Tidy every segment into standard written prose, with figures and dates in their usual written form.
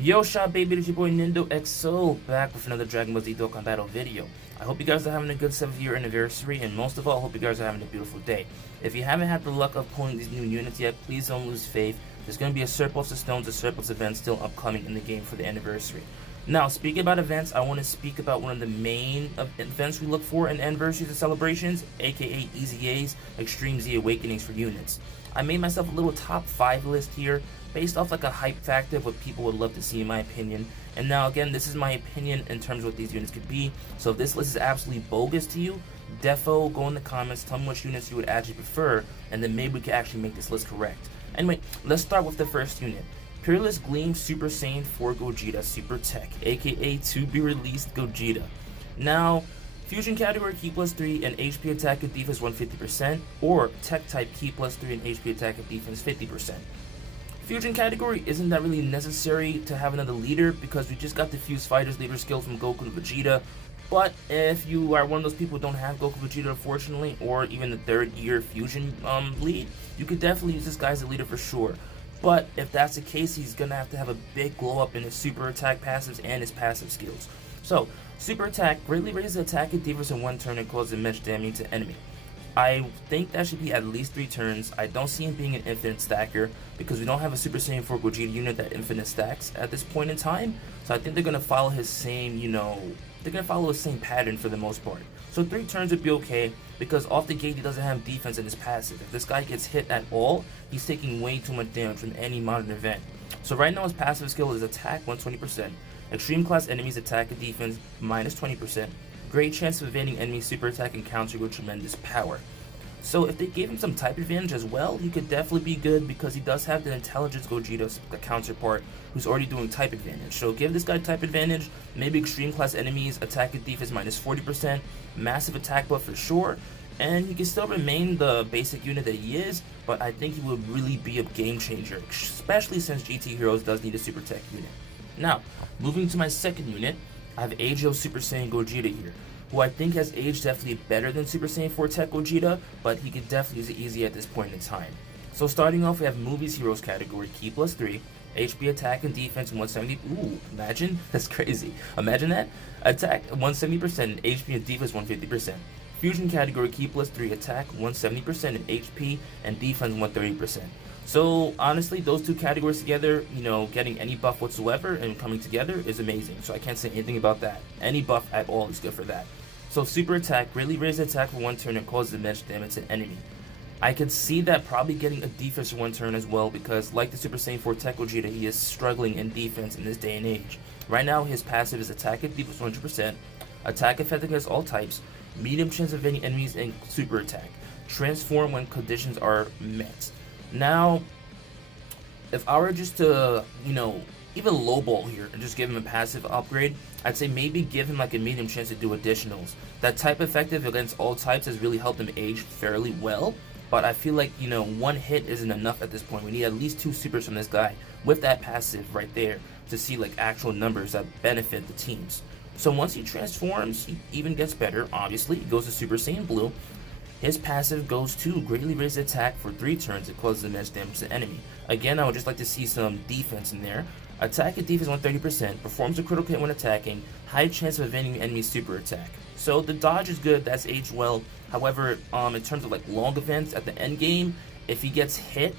Yo, shop baby, it's your boy Nindo XO back with another Dragon Ball Z Dokkan battle video. I hope you guys are having a good 7th year anniversary, and most of all, I hope you guys are having a beautiful day. If you haven't had the luck of pulling these new units yet, please don't lose faith. There's going to be a surplus of stones, a surplus event still upcoming in the game for the anniversary. Now, speaking about events, I want to speak about one of the main events we look for in anniversaries and celebrations, aka EZA's Extreme Z Awakenings for units. I made myself a little top 5 list here, based off like a hype factor of what people would love to see in my opinion. And now again, this is my opinion in terms of what these units could be. So if this list is absolutely bogus to you, defo go in the comments, tell me which units you would actually prefer, and then maybe we can actually make this list correct. Anyway, let's start with the first unit. Perilous Gleam Super Saiyan 4 Gogeta Super Tech, aka to be released Gogeta. Now, Fusion category key plus 3 and HP attack and defense 150%, or Tech type key plus 3 and HP attack and defense 50%. Fusion category isn't that really necessary to have another leader because we just got the Fuse Fighters leader skill from Goku to Vegeta. But if you are one of those people who don't have Goku Vegeta unfortunately, or even the 3rd year Fusion lead, you could definitely use this guy as a leader for sure. But if that's the case, he's gonna have to have a big glow up in his super attack passives and his passive skills. So, super attack greatly raises attack and defense in 1 turn and causes immense damage to enemy. I think that should be at least 3 turns. I don't see him being an infinite stacker because we don't have a Super Saiyan 4 Gogeta unit that infinite stacks at this point in time. So I think they're gonna follow his same, they're gonna follow his same pattern for the most part. So 3 turns would be okay because off the gate he doesn't have defense in his passive. If this guy gets hit at all, he's taking way too much damage from any modern event. So right now his passive skill is attack 120%, extreme class enemies attack and defense minus 20%. Great chance of evading enemy super attack and counter with tremendous power. So if they gave him some type advantage as well, he could definitely be good because he does have the intelligence Gogeta counterpart who's already doing type advantage. So give this guy type advantage, maybe extreme class enemies, attack and defense minus 40%, massive attack buff for sure, and he can still remain the basic unit that he is, but I think he would really be a game changer, especially since GT Heroes does need a super tech unit. Now, moving to my second unit, I have AGO Super Saiyan Gogeta here, who I think has aged definitely better than Super Saiyan 4 Tech Gogeta, but he could definitely use it easy at this point in time. So starting off, we have Movies Heroes category, Key plus 3, HP attack and defense 170, ooh, imagine, that's crazy, imagine that, attack 170% and HP and defense 150%. Fusion category, Key plus 3, attack 170% and HP and defense 130%. So honestly, those 2 categories together, getting any buff whatsoever and coming together is amazing. So I can't say anything about that. Any buff at all is good for that. So super attack, greatly raises attack for 1 turn and causes immense damage to enemy. I could see that probably getting a defense for 1 turn as well because like the Super Saiyan 4 Tech Gogeta, he is struggling in defense in this day and age. Right now his passive is attack and defense 100%, attack effective against all types, medium chance of evading enemies, and super attack. Transform when conditions are met. Now, if I were just to, even lowball here and just give him a passive upgrade, I'd say maybe give him like a medium chance to do additionals. That type effective against all types has really helped him age fairly well, but I feel like, 1 hit isn't enough at this point. We need at least 2 supers from this guy with that passive right there to see like actual numbers that benefit the teams. So once he transforms, he even gets better, obviously. He goes to Super Saiyan Blue. His passive goes to greatly raise attack for 3 turns. It causes immense damage to enemy. Again, I would just like to see some defense in there. Attack and defense 130%, performs a critical hit when attacking, high chance of evading enemy super attack. So the dodge is good, that's aged well. However, in terms of like long events at the end game, if he gets hit,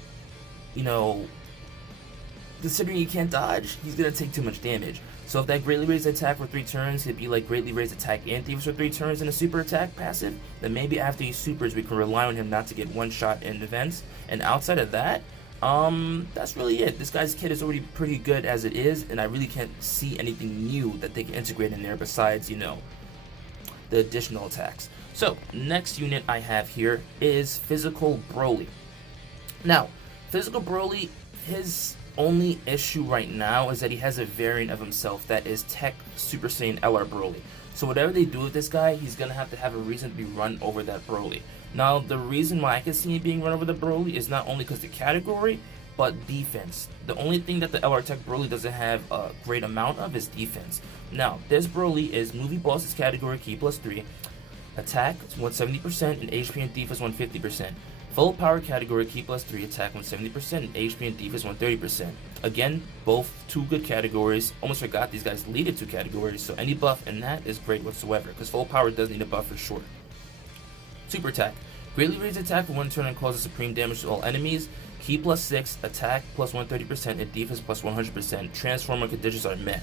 considering he can't dodge, he's gonna take too much damage. So if that greatly raised attack for 3 turns, it'd be like greatly raised attack and defense for 3 turns and a super attack passive, then maybe after these supers we can rely on him not to get 1 shot in events. And outside of that, that's really it. This guy's kit is already pretty good as it is, and I really can't see anything new that they can integrate in there besides, the additional attacks. So, next unit I have here is Physical Broly. Now, Physical Broly, his only issue right now is that he has a variant of himself that is Tech Super Saiyan LR Broly. So whatever they do with this guy, he's going to have a reason to be run over that Broly. Now, the reason why I can see him being run over the Broly is not only because the category, but defense. The only thing that the LR Tech Broly doesn't have a great amount of is defense. Now, this Broly is Movie Bosses category, Key plus 3, attack 170% and HP and defense 150%. Full power category, Key plus 3, attack 170% and HP and defense 130%. Again, both two good categories. Almost forgot these guys leaded two categories, so any buff in that is great whatsoever, because full power does need a buff for sure. Super attack. Greatly raises attack for 1 turn and causes supreme damage to all enemies. Key +6, attack plus 130%, and defense plus 100%. Transformer conditions are met.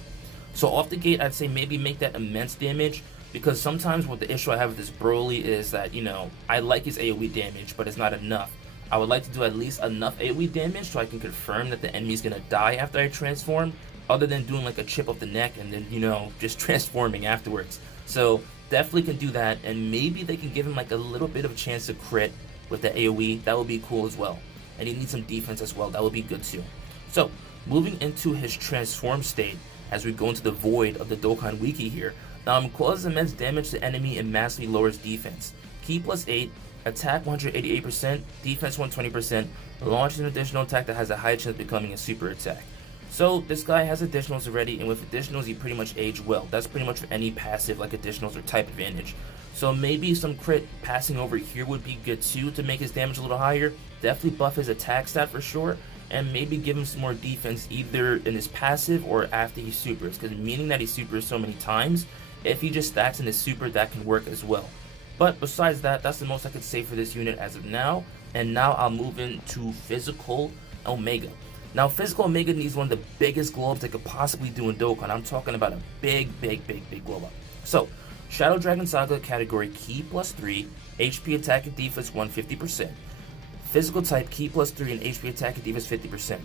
So off the gate, I'd say maybe make that immense damage, because sometimes what the issue I have with this Broly is that, you know, I like his AoE damage, but it's not enough. I would like to do at least enough AoE damage so I can confirm that the enemy's gonna die after I transform, other than doing like a chip of the neck and then, you know, just transforming afterwards. So definitely can do that, and maybe they can give him like a little bit of a chance to crit with the AoE. That would be cool as well. And he needs some defense as well. That would be good too. So moving into his transform state, as we go into the void of the Dokkan Wiki here, causes immense damage to enemy and massively lowers defense. Key +8, attack 188%, defense 120%, launches an additional attack that has a high chance of becoming a super attack. So this guy has additionals already, and with additionals he pretty much aged well. That's pretty much for any passive like additionals or type advantage. So maybe some crit passing over here would be good too to make his damage a little higher. Definitely buff his attack stat for sure, and maybe give him some more defense either in his passive or after he supers, because meaning that he supers so many times, if he just stacks in his super, that can work as well. But besides that, that's the most I could say for this unit as of now. And now I'll move into Physical Omega. Now Physical Omega needs one of the biggest glow ups they could possibly do in Dokkan. I'm talking about a big glow up. So Shadow Dragon Saga category, Ki +3, HP attack and defense 150%. Physical type, Ki +3, and HP attack and defense 50%.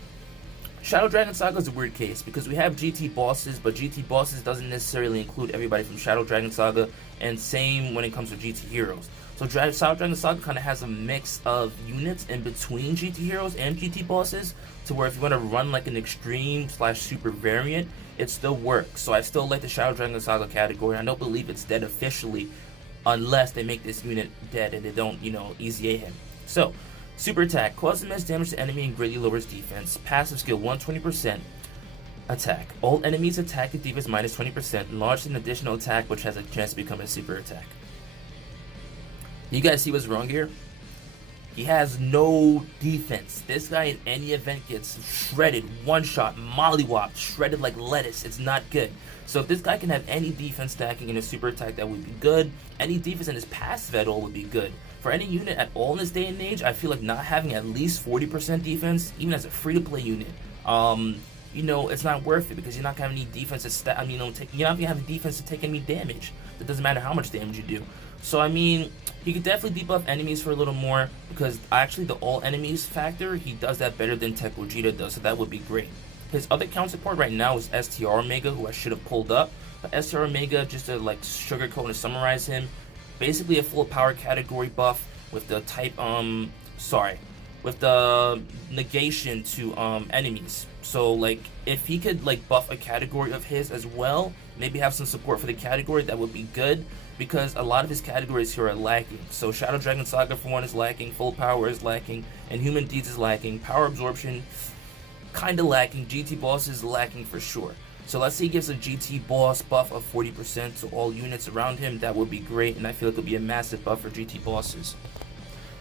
Shadow Dragon Saga is a weird case because we have GT bosses, but GT bosses doesn't necessarily include everybody from Shadow Dragon Saga, and same when it comes to GT heroes. So Shadow Dragon Saga kind of has a mix of units in between GT heroes and GT bosses, to where if you want to run like an extreme / super variant, it still works. So I still like the Shadow Dragon Saga category. I don't believe it's dead officially unless they make this unit dead and they don't, you know, EZA him. So super attack, causes immense damage to enemy and greatly lowers defense. Passive skill 120% attack. All enemies attack and defense -20%. Launch an additional attack which has a chance to become a super attack. You guys see what's wrong here? He has no defense. This guy in any event gets shredded, one shot, mollywopped, shredded like lettuce. It's not good. So if this guy can have any defense stacking in a super attack, that would be good. Any defense in his passive at all would be good. For any unit at all in this day and age, I feel like not having at least 40% defense, even as a free-to-play unit, you know, it's not worth it, because you're not gonna have any defense to you're not gonna have defense to take any damage. It doesn't matter how much damage you do. So I mean, he could definitely debuff enemies for a little more, because actually the all enemies factor, he does that better than Tech Gogeta does, so that would be great. His other counterpart right now is STR Omega, who I should have pulled up. But STR Omega, just to like sugarcoat and summarize him, basically a full power category buff with the type with the negation to enemies. So like if he could like buff a category of his as well, maybe have some support for the category, that would be good, because a lot of his categories here are lacking. So Shadow Dragon Saga for one is lacking, full power is lacking, and Human Deeds is lacking, power absorption kinda lacking, GT boss is lacking for sure. So let's say he gives a GT boss buff of 40% to all units around him, that would be great, and I feel it would be a massive buff for GT bosses.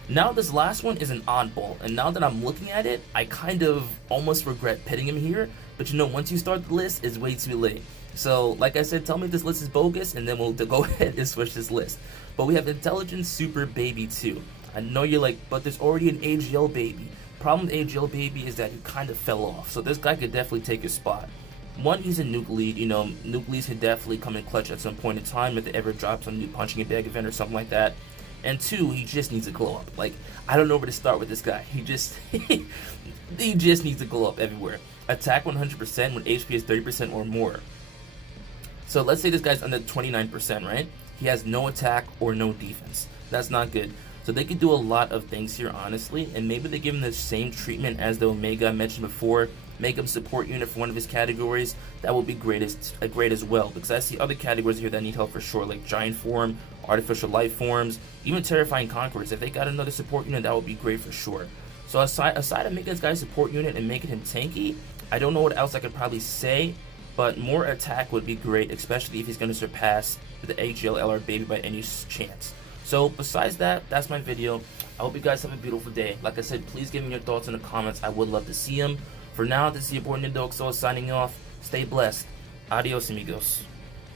Now this last one is an oddball, and now that I'm looking at it, I kind of almost regret pitting him here, but you know, once you start the list, it's way too late. So like I said, tell me if this list is bogus, and then we'll go ahead and switch this list. But we have Intelligent Super Baby 2. I know you're like, but there's already an AGL Baby. Problem with AGL Baby is that he kind of fell off, so this guy could definitely take his spot. One, he's a nuke lead, you know, nuke leads could definitely come in clutch at some point in time if they ever drop some new punching a bag event or something like that. And two, he just needs a glow up. Like, I don't know where to start with this guy. He just he just needs to glow up everywhere. Attack 100% when HP is 30% or more. So let's say this guy's under 29%, right? He has no attack or no defense. That's not good. So they could do a lot of things here, honestly, and maybe they give him the same treatment as the Omega I mentioned before. Make him support unit for one of his categories. That would be great as well, because I see other categories here that need help for sure, like Giant Form, Artificial Life Forms, even Terrifying Conquerors. If they got another support unit, that would be great for sure. So aside of making this guy support unit and making him tanky, I don't know what else I could probably say, but more attack would be great, especially if he's going to surpass the AGL LR Baby by any chance. So besides that, that's my video. I hope you guys have a beautiful day. Like I said, please give me your thoughts in the comments. I would love to see them. For now, this is your boy Nindo XO signing off. Stay blessed. Adios, amigos.